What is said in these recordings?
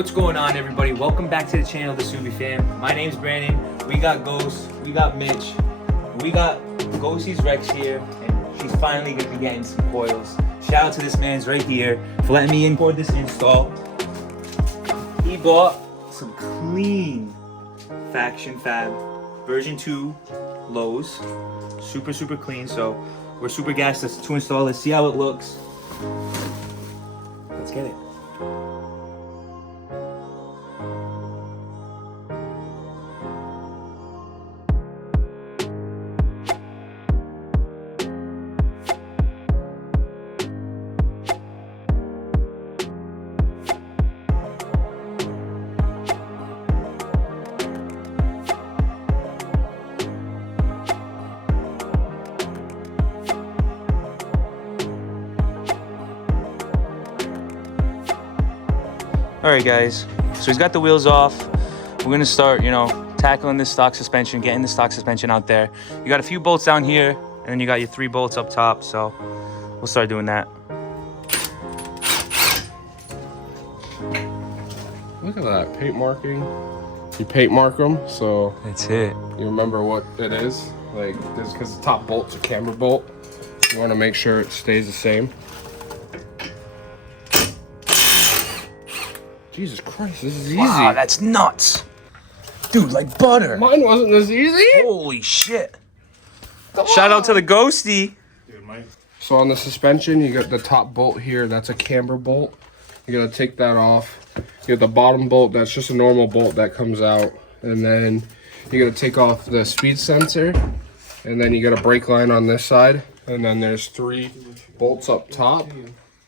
What's going on, everybody? Welcome back to the channel, the Subi fam. My name's Brandon. We got Ghost, we got Mitch, we got Ghostie's Rex here, and she's finally gonna be getting some coils. Shout out to this man's right here for letting me import this install. He bought some clean Faction Fab version 2 lows, super clean. So we're super gassed to install. Let's see how it looks. Let's get it. Alright guys, so he's got the wheels off. We're gonna start, tackling this stock suspension, getting the stock suspension out there. You got a few bolts down here, and then you got your 3 bolts up top, so we'll start doing that. Look at that, paint marking. You paint mark them, so that's it. You remember what it is. Like this, because the top bolt's a camber bolt. You want to make sure it stays the same. Jesus Christ, this is easy. Wow, that's nuts. Dude, like butter. Mine wasn't this easy. Holy shit. Shout out to the Ghostie. Dude, so on the suspension, you got the top bolt here. That's a camber bolt. You gotta take that off. You got the bottom bolt. That's just a normal bolt that comes out. And then you gotta take off the speed sensor. And then you got a brake line on this side. And then there's 3 bolts up top.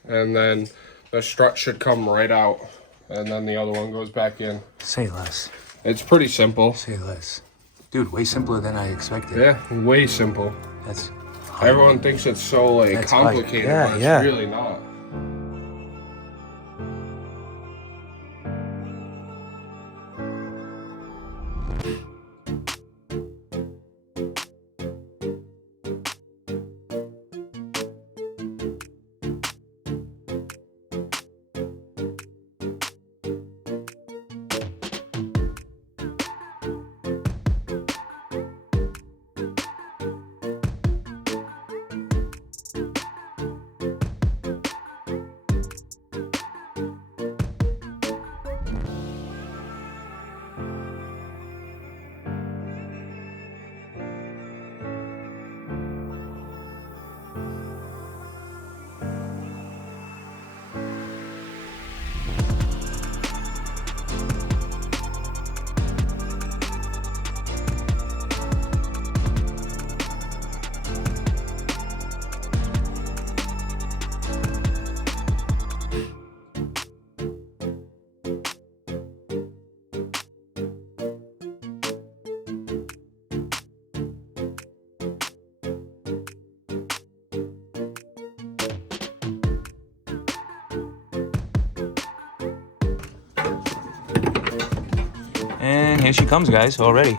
And then the strut should come right out. And then the other one goes back in. Say less. It's pretty simple. Say less. Dude, way simpler than I expected. Yeah, way simple. That's Everyone thinks it's so like complicated, but it's really not. And here she comes, guys, already.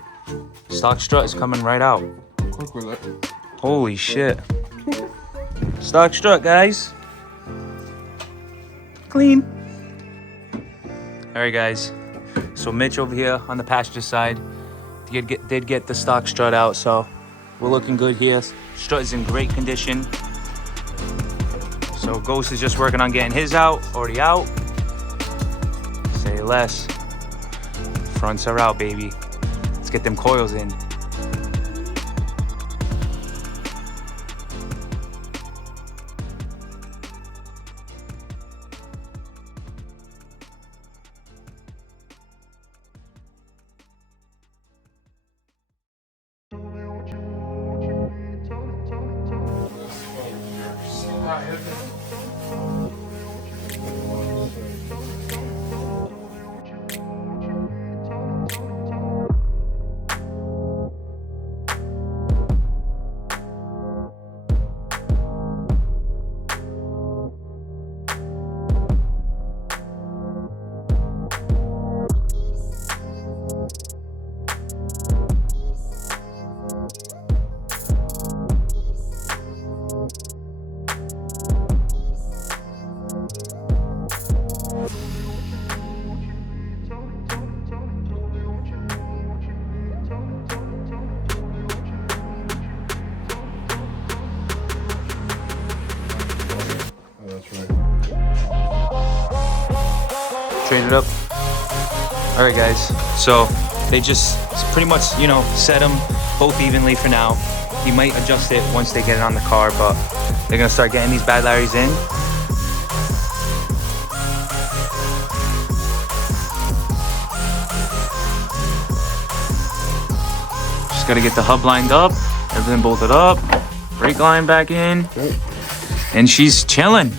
Stock strut is coming right out. Quick with it. Holy shit. Stock strut, guys. Clean. All right, guys. So Mitch over here on the passenger side did get the stock strut out, so we're looking good here. Strut is in great condition. So Ghost is just working on getting his out, already out. Say less. Fronts are out, baby. Let's get them coils in. straight it up. All right, guys. So they just pretty much, you know, set them both evenly for now. He might adjust it once they get it on the car, but they're gonna start getting these bad Larrys in. Just gotta get the hub lined up, everything bolted up, brake line back in, and she's chilling.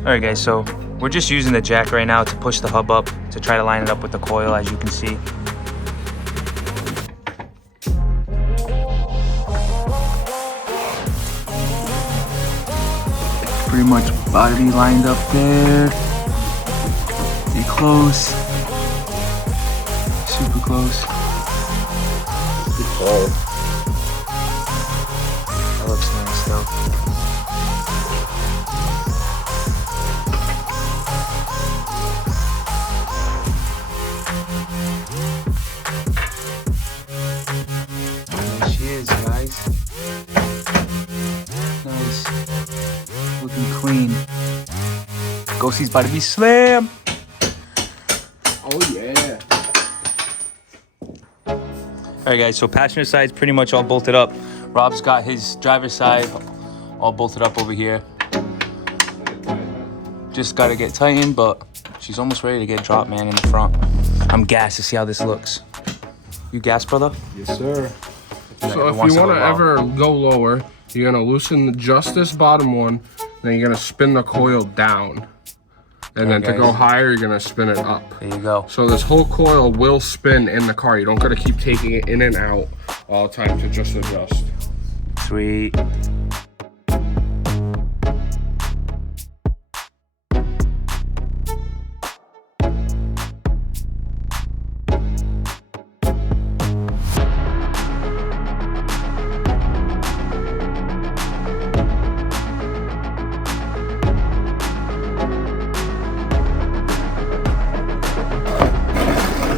Alright guys, so we're just using the jack right now to push the hub up to try to line it up with the coil, as you can see. Pretty much body lined up there. Stay close. Super close. That looks nice though. There she is, guys. Nice. Looking clean. Ghostie's about to be slammed. Oh yeah. Alright guys, so passenger side's pretty much all bolted up. Rob's got his driver's side all bolted up over here. Just gotta get tightened, but she's almost ready to get dropped, man, in the front. I'm gassed to see how this looks. You gassed, brother? Yes, sir. So if you want to ever go lower, you're gonna loosen just this bottom one, then you're gonna spin the coil down. And then to go higher, you're gonna spin it up. There you go. So this whole coil will spin in the car. You don't gotta keep taking it in and out all the time to just adjust. Sweet.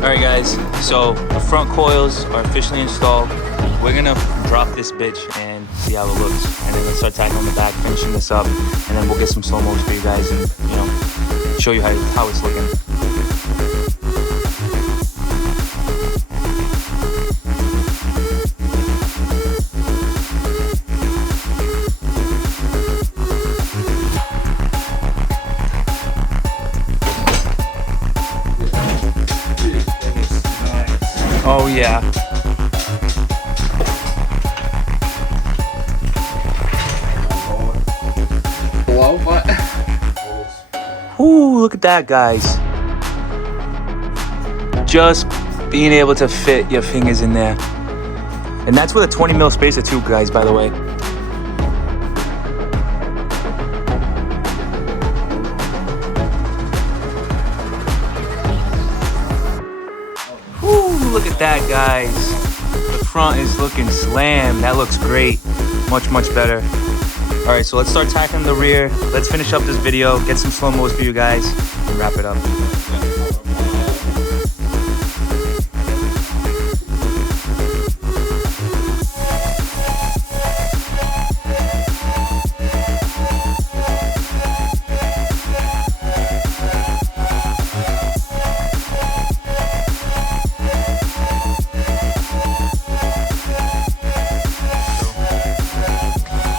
Alright guys, so the front coils are officially installed. We're gonna drop this bitch and see how it looks. And then let's start tackling the back, finishing this up, and then we'll get some slow-mos for you guys and, you know, show you how it's looking. Oh yeah. Low, but Ooh, look at that, guys. Just being able to fit your fingers in there. And that's with a 20 mil spacer too, guys, by the way. Look at that, guys. The front is looking slam. That looks great. Much, much better. All right, so let's start tackling the rear. Let's finish up this video, get some slow-mos for you guys, and wrap it up.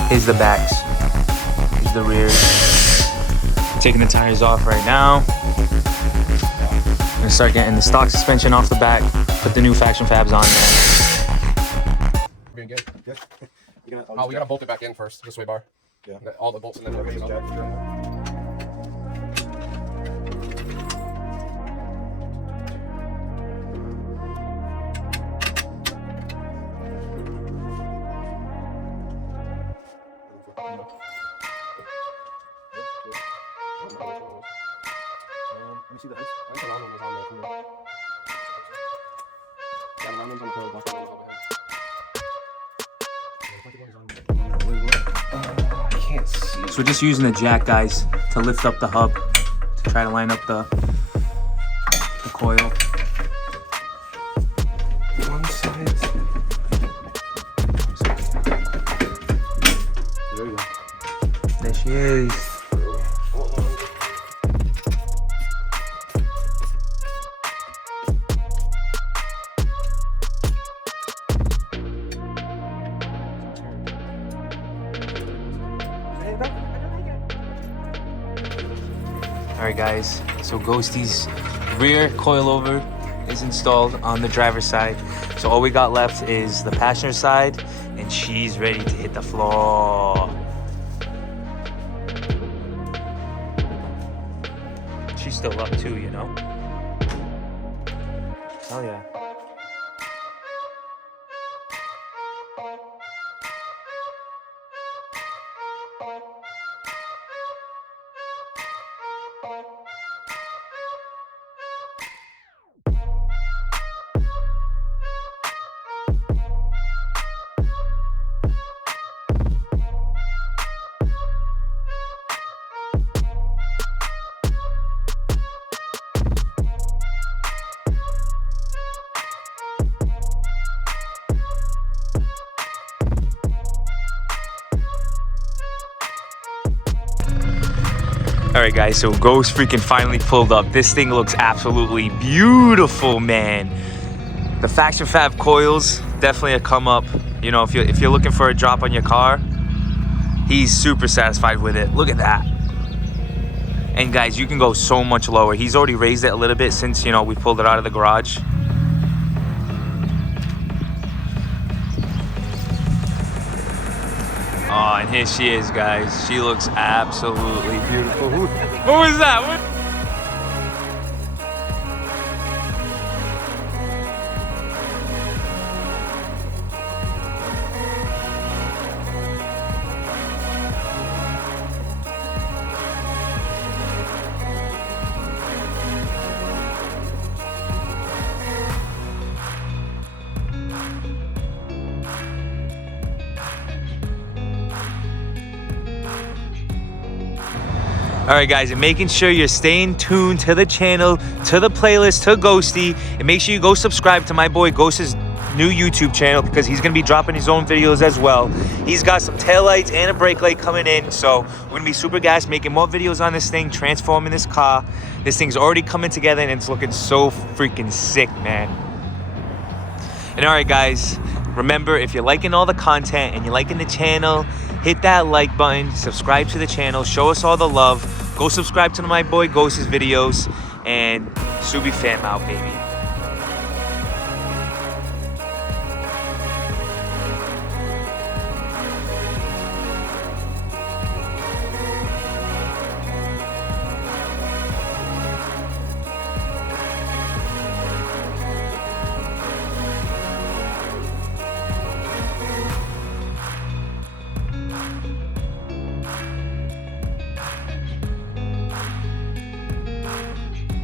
Here's the backs. Here's the rears. Taking the tires off right now. I'm gonna start getting the stock suspension off the back. Put the new Faction Fabs on there. being good. Good. Oh, we gotta bolt it back in first. This way, bar. Yeah. All the bolts and then everything else. Let me see the heads. I think the round one was on there. I can't see. So we're just using the jack, guys, to lift up the hub to try to line up the coil. One side. There you go. There she is. Alright guys, so Ghosty's rear coilover is installed on the driver's side. So all we got left is the passenger side, and she's ready to hit the floor. She's still up too, you know? Oh yeah. Alright guys, so Ghost freaking finally pulled up. This thing looks absolutely beautiful, man. The Faction Fab coils, definitely a come up. You know, if you're looking for a drop on your car, he's super satisfied with it. Look at that. And guys, you can go so much lower. He's already raised it a little bit since, you know, we pulled it out of the garage. Oh, and here she is, guys. She looks absolutely beautiful. Who was that? Alright guys, and making sure you're staying tuned to the channel, to the playlist, to Ghosty, and make sure you go subscribe to my boy Ghost's new YouTube channel, because he's going to be dropping his own videos as well. He's got some taillights and a brake light coming in, so we're going to be super gassed, making more videos on this thing, transforming this car. This thing's already coming together and it's looking so freaking sick, man. And alright guys, remember, if you're liking all the content and you're liking the channel, hit that like button, subscribe to the channel, show us all the love. Go subscribe to my boy Ghost's videos, and Subi fam out, baby.